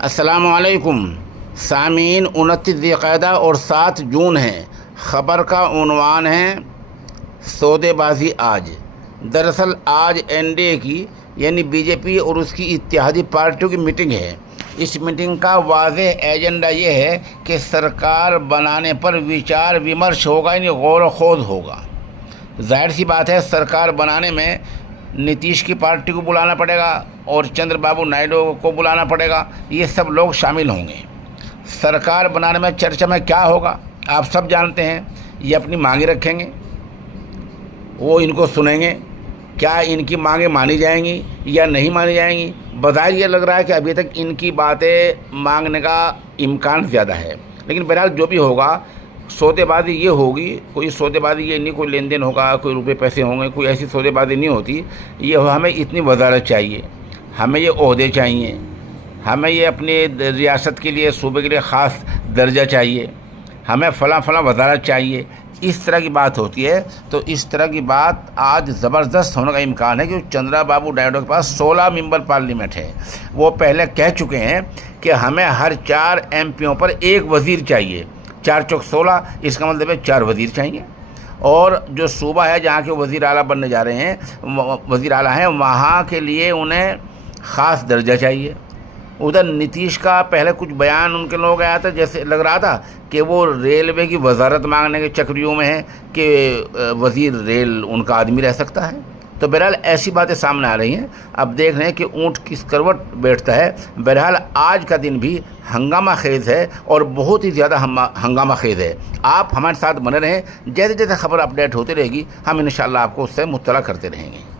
السلام علیکم سامعین، 29 ذوالقعدہ اور 7 جون ہے۔ خبر کا عنوان ہے سودے بازی آج۔ دراصل آج NDA کی یعنی BJP اور اس کی اتحادی پارٹیوں کی میٹنگ ہے۔ اس میٹنگ کا واضح ایجنڈا یہ ہے کہ سرکار بنانے پر وچار ومرش ہوگا، یعنی غور و خوض ہوگا۔ ظاہر سی بات ہے، سرکار بنانے میں نتیش کی پارٹی کو بلانا پڑے گا اور چندر بابو نائیڈو کو بلانا پڑے گا، یہ سب لوگ شامل ہوں گے۔ سرکار بنانے میں چرچا میں کیا ہوگا آپ سب جانتے ہیں۔ یہ اپنی مانگیں رکھیں گے، وہ ان کو سنیں گے، کیا ان کی مانگیں مانی جائیں گی یا نہیں مانی جائیں گی۔ بظاہر یہ لگ رہا ہے کہ ابھی تک ان کی باتیں مانگنے کا امکان زیادہ ہے، لیکن بہرحال جو بھی ہوگا سودے بازی یہ ہوگی۔ کوئی سودے بازی یہ نہیں کوئی لین دین ہوگا، کوئی روپے پیسے ہوں گے، کوئی ایسی سودے بازی نہیں ہوتی۔ یہ ہمیں اتنی وزارت چاہیے، ہمیں یہ عہدے چاہیے، ہمیں یہ اپنی ریاست کے لیے صوبے کے لیے خاص درجہ چاہیے، ہمیں فلاں وزارت چاہیے، اس طرح کی بات ہوتی ہے۔ تو اس طرح کی بات آج زبردست ہونے کا امکان ہے کہ چندرا بابو نائیڈو کے پاس 16 ممبر پارلیمنٹ ہے۔ وہ پہلے کہہ چکے ہیں کہ ہمیں ہر 4 MPوں پر 1 وزیر چاہیے۔ 4 چوک 16، اس کا مطلب ہے 4 وزیر چاہیے۔ اور جو صوبہ ہے جہاں کے وزیر اعلیٰ بننے جا رہے ہیں، وزیر اعلیٰ ہیں، وہاں کے لیے انہیں خاص درجہ چاہیے۔ ادھر نتیش کا پہلے کچھ بیان ان کے لوگ آیا تھا، جیسے لگ رہا تھا کہ وہ ریلوے کی وزارت مانگنے کے چکریوں میں ہے کہ وزیر ریل ان کا آدمی رہ سکتا ہے۔ تو بہرحال ایسی باتیں سامنے آ رہی ہیں۔ اب دیکھ رہے ہیں کہ اونٹ کس کروٹ بیٹھتا ہے۔ بہرحال آج کا دن بھی ہنگامہ خیز ہے اور بہت ہی زیادہ ہنگامہ خیز ہے۔ آپ ہمارے ساتھ بنے رہیں، جیسے جیسے خبر اپڈیٹ ہوتی رہے گی ہم انشاءاللہ آپ کو اس سے مطلع کرتے رہیں گے۔